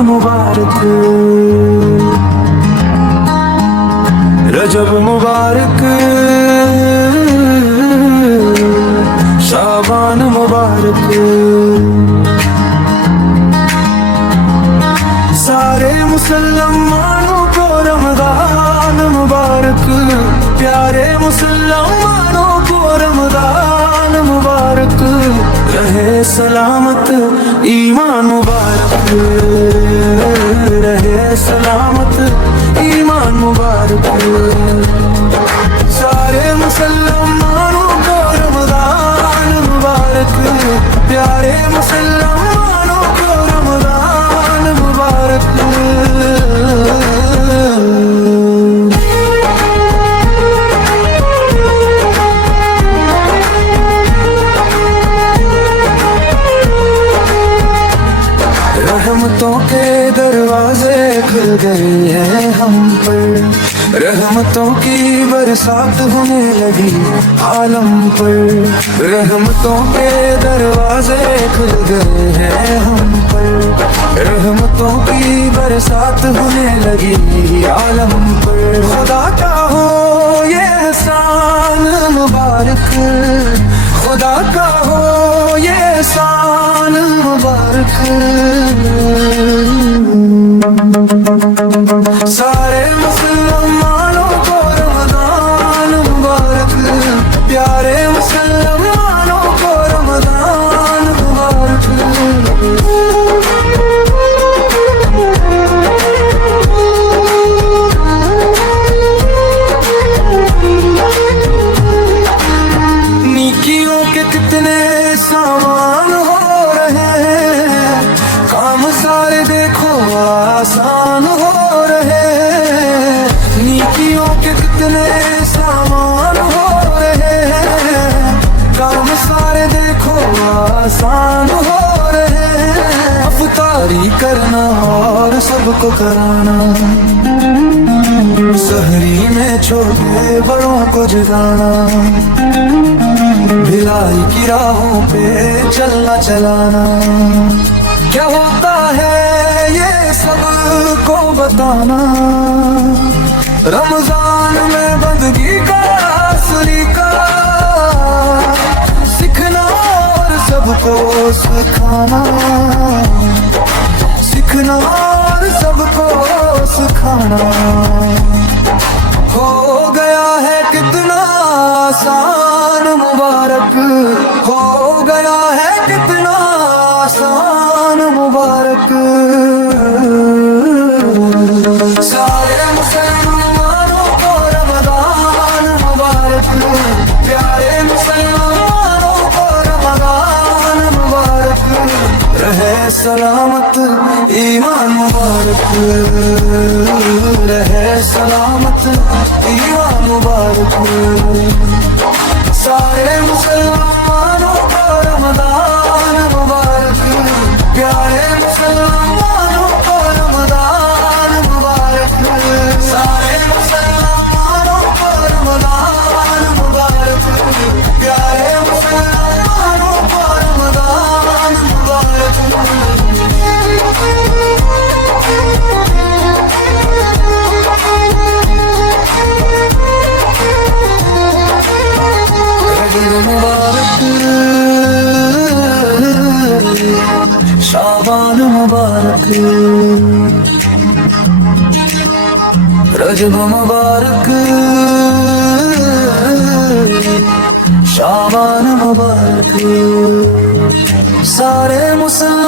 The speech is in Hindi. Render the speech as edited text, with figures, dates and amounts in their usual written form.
मुबारक, रजब मुबारक, शाबान मुबारक। सारे मुसलमानों को रमजान मुबारक, प्यारे मुसलमानों को रमजान मुबारक। रहे सलामत ईमान मुबारक, रहे सलामत ईमान मुबारक। सारे मुसलमानों को रमजान मुबारक, प्यारे मुसलमानों को रमजान मुबारक। रहमतों के दरवाजे खुल गए हैं हम पर, रहमतों की बरसात होने लगी आलम पर। रहमतों के दरवाजे खुल गए हैं हम पर, रहमतों की बरसात होने लगी आलम पर। खुदा का हो ये एहसान मुबारक, खुदा का हो ये एहसान मुबारक। सारे मुसलमानों को रमजान मुबारक, प्यारे मुसलमानों को रमजान मुबारक। नेकियों के कितने सामान हो रहे हैं, काम सारे देखो आसान हो रहे हैं। नेकियों के कितने सामान हो रहे हैं, काम सारे देखो आसान हो रहे हैं। अफ्तारी करना और सबको कराना, सहरी में छोटे बड़ों को जगाना, भिलाई की राहों पे चलना चलाना। क्या होता है ये सबको बताना, रमजान में बंदगी का सलीका सीखना और सबको सिखाना, सीखना और सबको सिखाना। हो गया है कितना आसान मुबारक, हो गया है कितना आसान मुबारक। सारे मुसलमानों को रमजान मुबारक, प्यारे मुसलमानों को रमजान मुबारक। रहे सलामत ईमान मुबारक, रहे सलामत ईमान मुबारक। सारे मुसलमानों को रमजान मुबारक, प्यारे मुसलमानों को रमजान मुबारक। सारे मुसलमानों को रमजान मुबारक, प्यारे मुसलमानों को रमजान मुबारक। मुबारक, शाबान मुबारक, रजब मुबारक, शाबान मुबारक। सारे मुसलमान